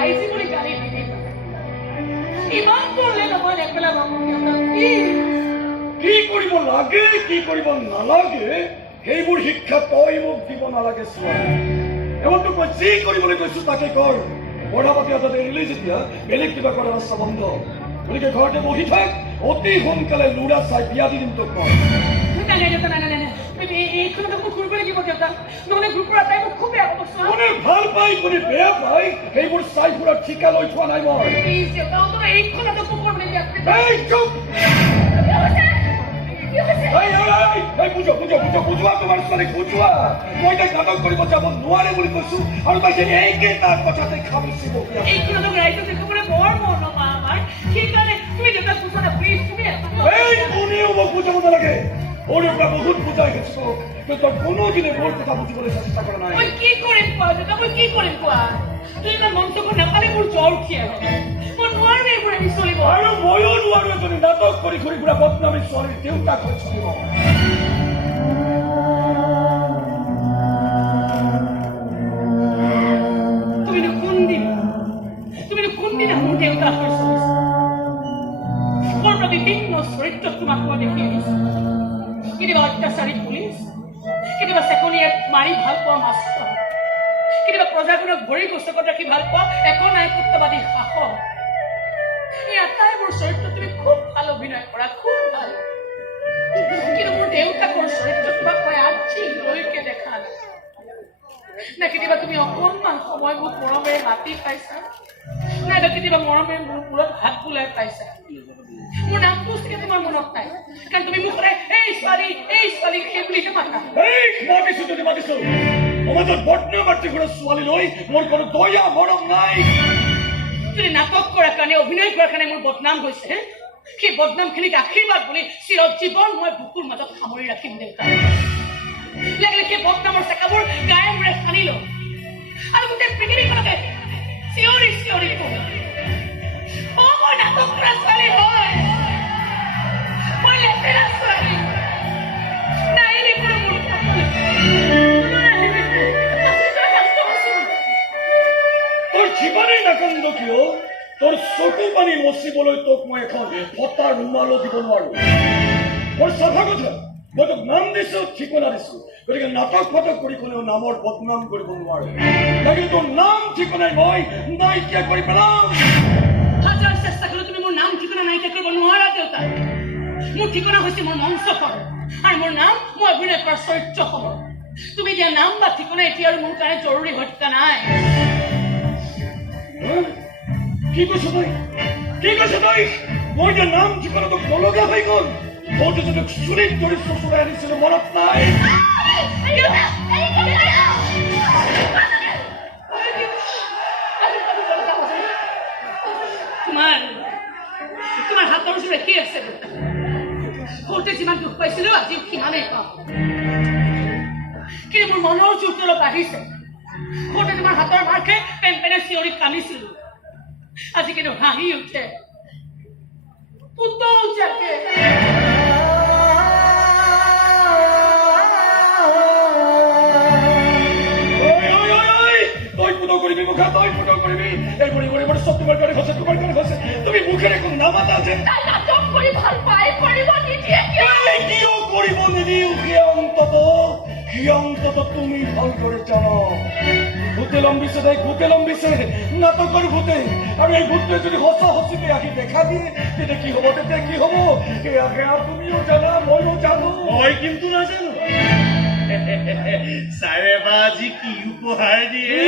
পাইছি বুলি গালি নিদিবা ইমান কৰিলে নহয় একলা বাবু কি কৰিব লাগে কি কৰিব নালাগে সেইবোৰ শিক্ষা তই মোক দিব নালাগে ছোৱালী এমনটো মই যি কৰিবলৈ কৈছো তাকে কৰ পঢ়া পাতি হাতত এৰিলে যেতিয়া বেলেগ কিবা কৰাৰ ৰাস্তা বন্ধ গতিকে ঘৰতে বহি থাক অতি সোনকালে লুৰা চাই বিয়া দি দিম তোক মই এইখনতো মোক ঘূৰিব লাগিব দেউতা নহ'লে গ্ৰুপৰ এটাই মোক খুব বেয়া পাব কোনে ভাল পাই কোনে বেয়া পাই সেইবোৰ চাই ফুৰাৰ ঠিকা লৈ থোৱা নাই মই এইখনতো মোক কৰিব লাগিব এই চুপ বুজোৱা তোমাৰ ছোৱালীক বুজোৱা মই তাইক নাটক কৰিব যাব নোৱাৰে বুলি কৈছো আৰু তাই যে এইকেইটা কথাতে খাবিছিব এইখনতো ৰাইজক দেখাবলৈ বৰ মন আমাৰ সেইকাৰণে তুমি দেউতাক বুজা না প্লিজ তুমি এই কোনেও মোক বুজাব নালাগে ওৰৰ পৰা বহুত বুজাই গৈছো কিন্তু তই কোনোদিনে মোৰ কথা বুজিবলৈ চেষ্টা কৰা নাই মই কি কৰিম কোৱা দেউতা মই কি কৰিম কোৱা তুমি ইমান মঞ্চখন নাপালে মোৰ জ্বৰ উঠি আহে মই নোৱাৰো এইবোৰ এৰি চলিব আৰু ময়ো নোৱাৰো এজনী নাটক কৰি ঘূৰি ঘূৰা বদনামী ছোৱালীৰ দেউতাক হৈ চলিব তুমিনো কোনদিনা মোৰ দেউতাক হৈ চলিছা মোৰ বিভিন্ন চৰিত্ৰত তোমাক মই দেখি আহিছো কেতিয়াবা অত্যাচাৰী পুলিচ কেতিয়াবা চেকনিয়াত মাৰি ভাল পোৱা মাষ্টৰ কেতিয়াবা প্ৰজাজনক ভৰি গছকত ৰাখি ভাল পোৱা একনায়কত্ববাদী শাসক এই আটাইবোৰ চৰিত্ৰ তুমি খুব ভাল অভিনয় কৰা খুব ভাল কিন্তু মোৰ দেউতাকৰ চৰিত্ৰ তোমাক মই আজিলৈকে দেখা নাই না কেতিয়াবা তুমি অকণমান সময় মোক মৰমেৰে মাতি পাইছা নাইবা কেতিয়াবা মৰমেৰে মোৰ মূৰত হাত বুলাই পাইছা মোৰ নামটো চাগে তোমাৰ মনত নাই কাৰণ তুমি মোক সদায় এই ছোৱালী সেই বুলিহে মাতা মাতিছো যদি মাতিছো সমাজত বদনাম মাতি ঘূৰা ছোৱালী লৈ মোৰ কোনো দয়া মৰম নাই যদি নাটক কৰাৰ কাৰণে অভিনয় কৰাৰ কাৰণে মোৰ বদনাম হৈছে সেই বদনামখিনিক আশীৰ্বাদ বুলি চিৰজীৱন মই বুকুৰ মাজত সামৰি ৰাখিম দেউতা লাগিলে সেই বদনামৰ চেকাবোৰ গায়ে মূৰে সানি লওঁ আৰু গোটেই পৃথিৱীখনকে চিঞৰি চিঞৰি কওঁ মই নাটক কৰা ছোৱালী হয় মই লেতেৰা ছোৱালী নাহিলে কোনো মোৰ তোৰ যিমানেই নাকান্দ কিয় তোৰ চকু পানী মচিবলৈ তোক মই এখন ফটা ৰুমালো দিব নোৱাৰো মোৰ চাফা কথা মই তোক নাম দিছো ঠিকনা দিছো গতিকে নাটক ফাটক কৰি কোনেও নামৰ বদনাম কৰিব নোৱাৰো লাগিলে তোৰ নাম ঠিকনাই মই নাইকিয়া কৰি পেলাম হাজাৰ চেষ্টা কৰিলেও তুমি মোৰ নাম ঠিকনা নাইকিয়া কৰিব নোৱাৰা দেউতা মোৰ ঠিকনা হৈছে মোৰ মঞ্চখন আৰু মোৰ নাম মই অভিনয় কৰা চৰিত্ৰখন তুমি দিয়া নাম বা ঠিকনা এতিয়া আৰু মোৰ কাৰণে জৰুৰী হৈ থকা নাই কি কৈছ তই মই যে নাম ঠিকনা তোক নলগা হৈ গ'ল মই যে তোক চুৰিত ধৰি চচুৰাই আনিছিলো মনত নাই তোমাৰ হাতৰ ওচৰত কি আছে সৰুতে যিমান দুখ পাইছিলো আজিও সিমানেই পাওঁ কিন্তু মোৰ মনৰ জোৰটো অলপ বাঢ়িছে সৰুতে তোমাৰ হাতৰ মাৰ খাই পেন চিঞৰি কান্দিছিলো আজি কিন্তু হাঁহি উঠে পুতৌ জাকে তই পুতৌ কৰিবি মুখা তই পুতৌ কৰিবি এইবোৰ চব তোমাৰ কাৰণে হৈছে তুমি মুখেৰে একো নামাতা যে নাটক কৰি ভাল পাই কৰিব নিদিয়ে কিয় কৰিব নিদিও কিয় অন্তত তুমি ভালদৰে জানো ভূতে লম্বিছে নাটকৰ ভূতে আৰু এই ভূতটোৱে যদি সঁচা সঁচিকে আহি দেখা দিয়ে তেতিয়া কি হ'ব সেয়া তুমিও জানা ময়ো জানো মই কিন্তু নাজানো ছাৰে বা আজি কি উপহাৰ দিয়ে